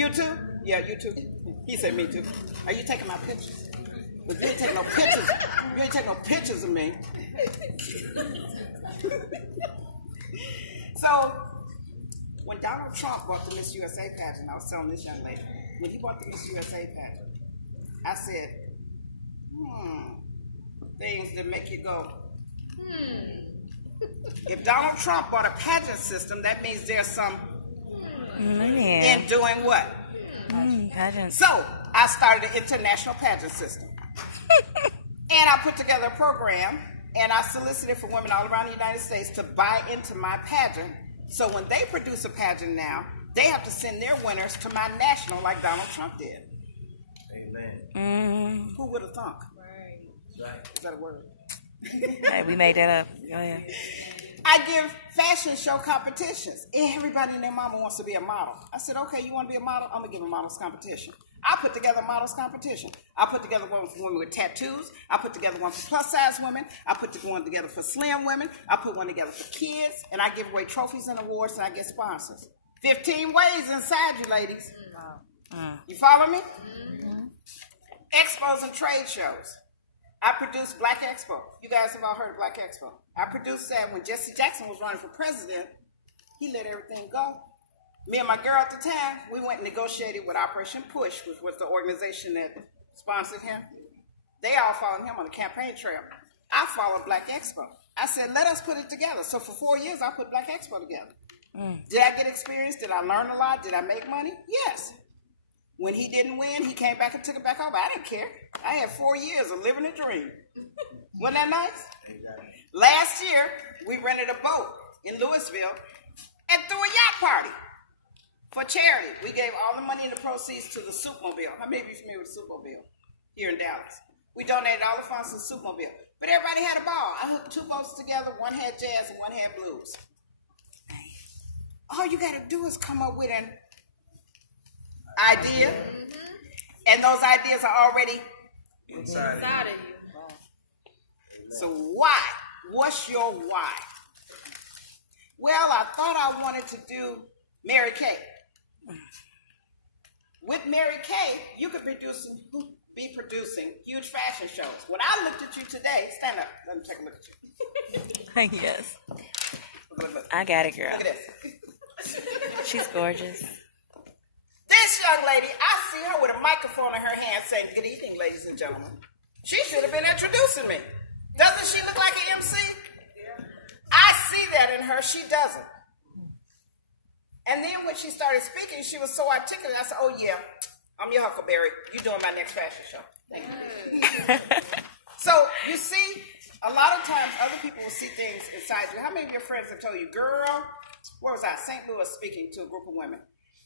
You too? Yeah, you too. He said me too. Are you taking my pictures? But you ain't taking no pictures. You ain't taking no pictures of me. So, when Donald Trump bought the Miss USA pageant, I was telling this young lady, when he bought the Miss USA pageant, I said, things that make you go, If Donald Trump bought a pageant system, that means there's some in doing what? Pageants. So, I started an international pageant system. And I put together a program, and I solicited for women all around the United States to buy into my pageant. So when they produce a pageant now, they have to send their winners to my national like Donald Trump did. Amen. Who would have thought? Right. Is that a word? Hey, we made that up. Go ahead. I give fashion show competitions. Everybody and their mama wants to be a model. I said, okay, you want to be a model? I'm going to give a models competition. I put together a models competition. I put together one for women with tattoos. I put together one for plus-size women. I put one together for slim women. I put one together for kids. And I give away trophies and awards, and I get sponsors. 15 ways inside you, ladies. You follow me? Expos and trade shows. I produced Black Expo. You guys have all heard of Black Expo. I produced that when Jesse Jackson was running for president. He let everything go. Me and my girl at the time, we went and negotiated with Operation Push, which was the organization that sponsored him. They all followed him on the campaign trail. I followed Black Expo. I said, let us put it together. So for 4 years, I put Black Expo together. Did I get experience? Did I learn a lot? Did I make money? Yes. When he didn't win, he came back and took it back over. I didn't care. I had 4 years of living a dream. Wasn't that nice? Exactly. Last year, we rented a boat in Louisville and threw a yacht party for charity. We gave all the money and the proceeds to the Soupmobile. How many of you are familiar with the Soupmobile here in Dallas? We donated all the funds to the Soupmobile. But everybody had a ball. I hooked 2 boats together. One had jazz and one had blues. All you got to do is come up with an idea, and those ideas are already Inside of you. So why? What's your why? Well, I thought I wanted to do Mary Kay. With Mary Kay, you could be producing huge fashion shows. When I looked at you today, stand up. Let me take a look at you. Yes. Look. I got it, girl. Look at this. She's gorgeous. This young lady, I see her with a microphone in her hand saying, good evening, ladies and gentlemen. She should have been introducing me. Doesn't she look like an MC? Yeah. I see that in her. She doesn't. And then when she started speaking, she was so articulate. I said, oh, yeah, I'm your Huckleberry. You're doing my next fashion show. Thank you. So, you see, a lot of times other people will see things inside you. How many of your friends have told you, girl, where was I? St. Louis speaking to a group of women.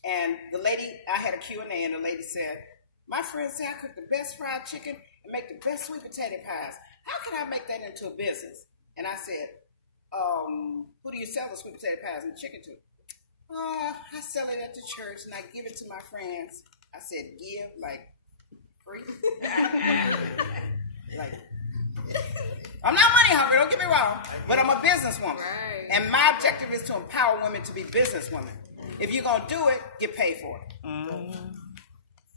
And the lady, I had a Q&A, and the lady said, my friends say I cook the best fried chicken and make the best sweet potato pies. How can I make that into a business? And I said, who do you sell the sweet potato pies and chicken to? I sell it at the church, and I give it to my friends. I said, give, like, free? Like, I'm not money hungry, don't get me wrong, but I'm a businesswoman. Right. And my objective is to empower women to be businesswomen. If you're going to do it, get paid for it.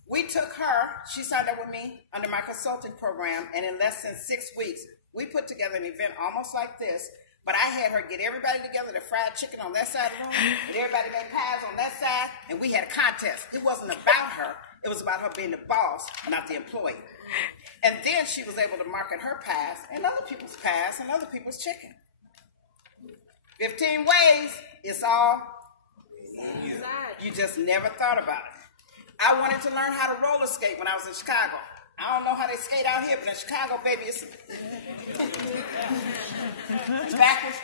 We took her, she signed up with me under my consulting program, and in less than 6 weeks, we put together an event almost like this, but I had her get everybody together, the fried chicken on that side of the room, and everybody made pies on that side, and we had a contest. It wasn't about her, it was about her being the boss, not the employee. And then she was able to market her pies, and other people's pies, and other people's chicken. 15 ways, it's all you just never thought about it. I wanted to learn how to roller skate when I was in Chicago. I don't know how they skate out here, but in Chicago, baby, it's backwards.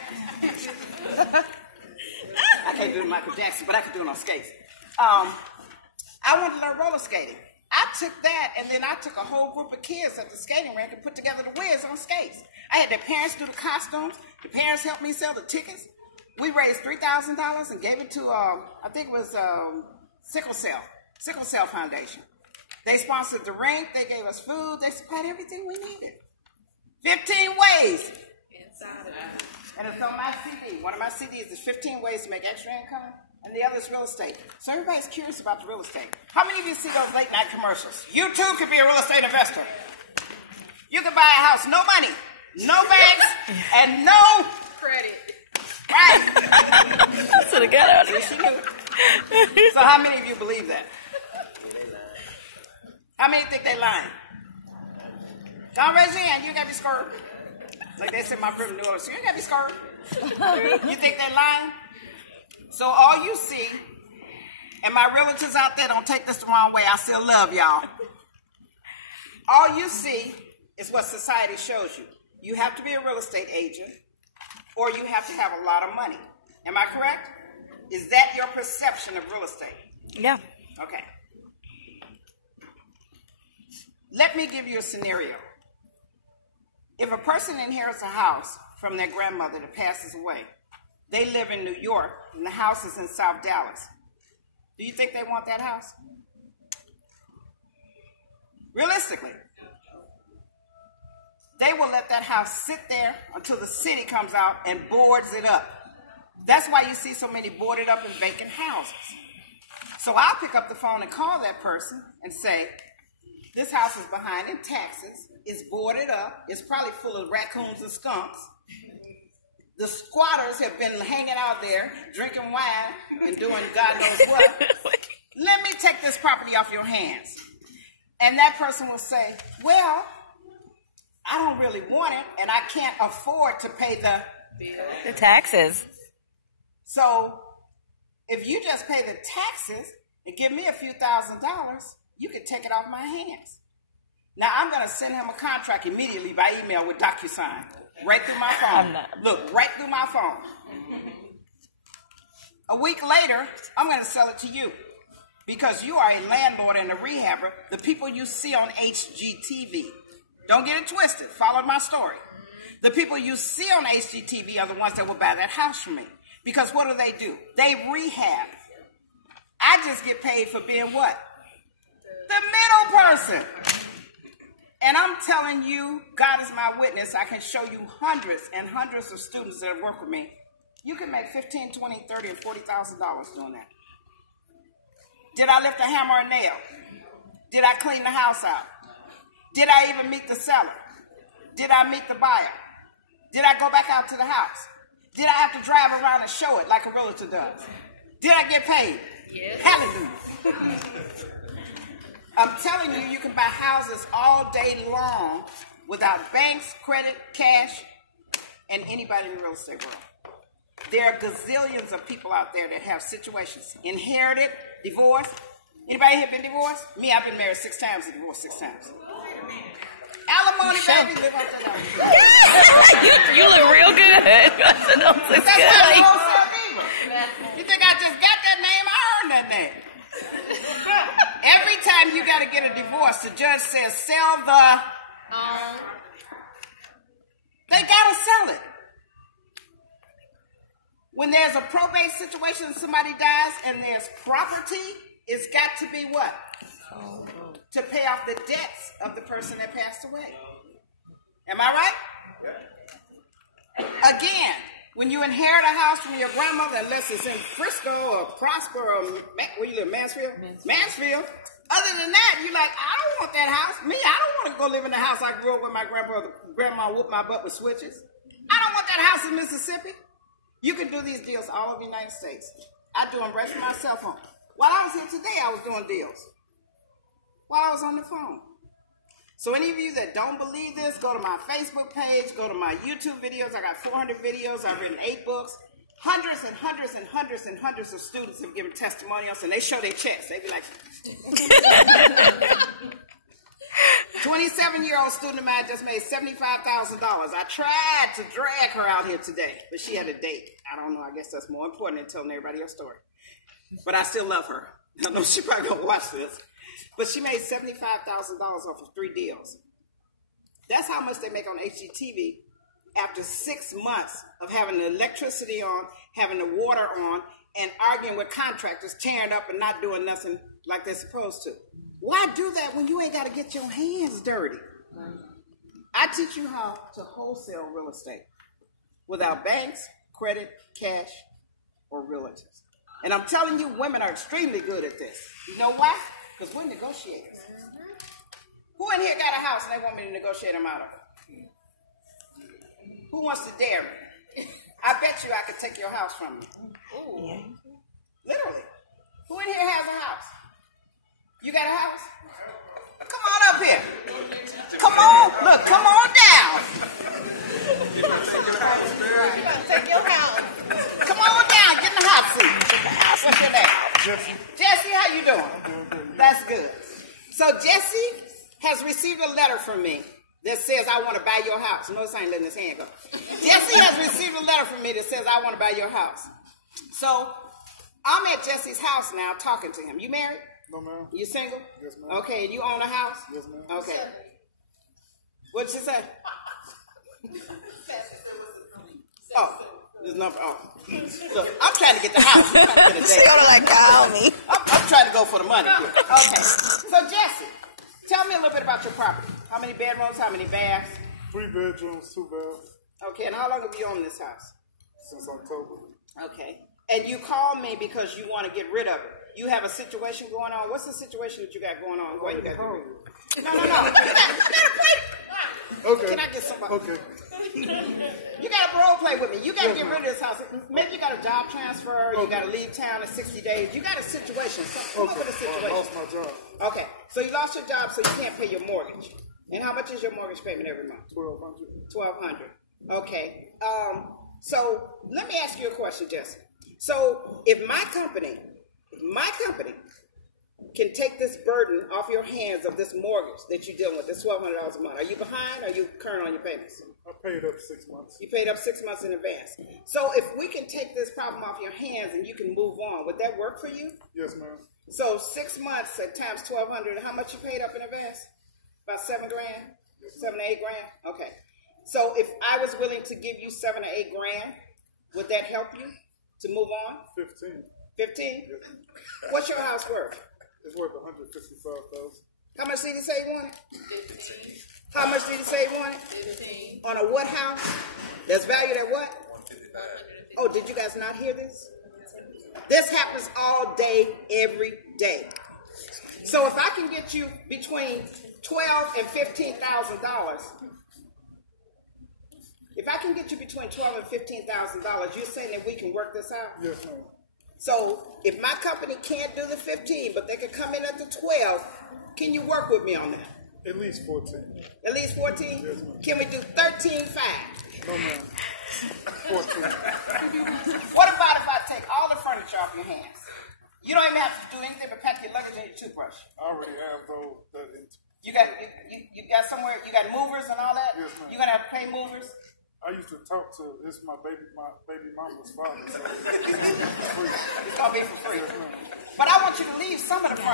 I can't do Michael Jackson, but I can do it on skates. I wanted to learn roller skating. I took that, and then I took a whole group of kids at the skating rink and put together the Wiz on skates. I had their parents do the costumes. The parents helped me sell the tickets. We raised $3,000 and gave it to, I think it was Sickle Cell Foundation. They sponsored the rink. They gave us food. They supplied everything we needed. 15 ways. And it's on my CD. One of my CDs is 15 ways to make extra income. and the other is real estate. So everybody's curious about the real estate. How many of you see those late night commercials? You too could be a real estate investor. You could buy a house, no money, no banks, and no Credit. right. That's what I got out of Yes, you do. So how many of you believe that? How many think they lying? Don't raise your hand. You gotta be scared. Like they said, my friend in New Orleans, you ain't gotta be scared. You think they lying? So all you see, and my relatives out there, don't take this the wrong way. I still love y'all. All you see is what society shows you. You have to be a real estate agent, or you have to have a lot of money. Am I correct? Is that your perception of real estate? Yeah. Okay. Let me give you a scenario. If a person inherits a house from their grandmother that passes away, they live in New York, and the house is in South Dallas. Do you think they want that house? Realistically, they will let that house sit there until the city comes out and boards it up. That's why you see so many boarded up and vacant houses. So I'll pick up the phone and call that person and say, this house is behind in taxes, it's boarded up, it's probably full of raccoons and skunks. The squatters have been hanging out there, drinking wine and doing God knows what. Let me take this property off your hands. And that person will say, well, I don't really want it, and I can't afford to pay The taxes. So if you just pay the taxes and give me a few $1,000s, you can take it off my hands. Now, I'm going to send him a contract immediately by email with DocuSign. Right through my phone. Look, right through my phone. A week later, I'm going to sell it to you. Because you are a landlord and a rehabber, the people you see on HGTV. Don't get it twisted. Follow my story. The people you see on HGTV are the ones that will buy that house from me. Because what do? They rehab. I just get paid for being what? The middle person. And I'm telling you, God is my witness. I can show you hundreds and hundreds of students that work with me. You can make $15,000, $20,000, $30,000, and $40,000 doing that. Did I lift a hammer or nail? Did I clean the house out? Did I even meet the seller? Did I meet the buyer? Did I go back out to the house? Did I have to drive around and show it like a realtor does? Did I get paid? Yes. Hallelujah. I'm telling you, you can buy houses all day long without banks, credit, cash, and anybody in the real estate world. There are gazillions of people out there that have situations. Inherited, divorced. Anybody here been divorced? Me, I've been married 6 times and divorced 6 times. Alimony, baby, live up to that. You look real good. That's not a wholesale diva. You think I just got that name? I earned that name. Every time you got to get a divorce, the judge says, sell the home. They got to sell it. When there's a probate situation and somebody dies and there's property, it's got to be what? To pay off the debts of the person that passed away. Am I right? Again, when you inherit a house from your grandmother, unless it's in Frisco or Prosper or where you live, Mansfield? Mansfield. Other than that, you're like, I don't want that house. Me, I don't want to go live in the house I grew up with my grandma whooped my butt with switches. I don't want that house in Mississippi. You can do these deals all over the United States. I do them right from my cell phone. While I was here today, I was doing deals. While I was on the phone. So any of you that don't believe this, go to my Facebook page, go to my YouTube videos. I got 400 videos. I've written 8 books. Hundreds and hundreds and hundreds and hundreds of students have given testimonials, and they show their checks. They be like, 27-year-old student of mine just made $75,000. I tried to drag her out here today, but she had a date. I don't know. I guess that's more important than telling everybody her story. But I still love her. I know she probably don't watch this. But she made $75,000 off of 3 deals. That's how much they make on HGTV after 6 months of having the electricity on, having the water on, and arguing with contractors, tearing up and not doing nothing like they're supposed to. Why do that when you ain't got to get your hands dirty? I teach you how to wholesale real estate without banks, credit, cash, or realtors. And I'm telling you, women are extremely good at this. You know why? Because we're negotiators. Who in here got a house and they want me to negotiate them out of it? Who wants to dare me? I bet you I could take your house from you. Yeah. Literally. Who in here has a house? You got a house? Come on up here. Come on. Look, come on down. You gotta take your house. Come on down. Get in the hot seat. What's your name? Jesse, how you doing? That's good. So Jesse has received a letter from me that says I want to buy your house. Notice I ain't letting his hand go. Jesse has received a letter from me that says I want to buy your house. So I'm at Jesse's house now talking to him. You married? No, ma'am. You single? Yes, ma'am. Okay, and you own a house? Yes, ma'am. Okay. What'd she say? Oh, this number. Oh. Look, I'm trying to get the house. I'm trying to get a She date. gonna like call me. I'm trying to go for the money. Okay. So Jesse, tell me a little bit about your property. How many bedrooms? How many baths? 3 bedrooms, 2 baths. Okay, and how long have you owned this house? Since October. Okay. And you called me because you want to get rid of it. You have a situation going on. What's the situation that you got going on? Why you got to rid of it? No. You got to play. Okay. Can I get somebody? Okay. You got to role play with me. You got to get rid of this house. Maybe you got a job transfer. You got to leave town in 60 days. You got a situation. Come up with a situation. I lost my job. Okay. So you lost your job, so you can't pay your mortgage. And how much is your mortgage payment every month? $1,200. $1,200. Okay. So let me ask you a question, Jesse. So if my company can take this burden off your hands of this mortgage that you're dealing with, this $1,200 a month, are you behind or are you current on your payments? I paid up 6 months. You paid up 6 months in advance. So if we can take this problem off your hands and you can move on, would that work for you? Yes, ma'am. So 6 months at times $1,200, how much you paid up in advance? About $7 grand? 7 to 8 grand? Okay. So if I was willing to give you 7 to 8 grand, would that help you to move on? 15. 15? What's your house worth? It's worth $155,000. How much did he say he wanted? 15. How much did he say he wanted? 15. On a what house? That's valued at what? 155. Oh, did you guys not hear this? This happens all day, every day. So if I can get you between $12,000 and $15,000, if I can get you between $12,000 and $15,000, you're saying that we can work this out? Yes, ma'am. So if my company can't do the 15, but they can come in at the 12, can you work with me on that? At least 14. At least 14? Yes, ma'am. Can we do 13.5? No, ma'am. 14. What about if I take all the furniture off your hands? You don't even have to do anything but pack your luggage and your toothbrush. I already have those. You got somewhere, you got movers and all that? Yes, ma'am. You're gonna have to pay movers? I used to talk to my baby mama's father, so it's free. It's gonna be for free. Yes, ma'am. But I want you to leave some of the furniture.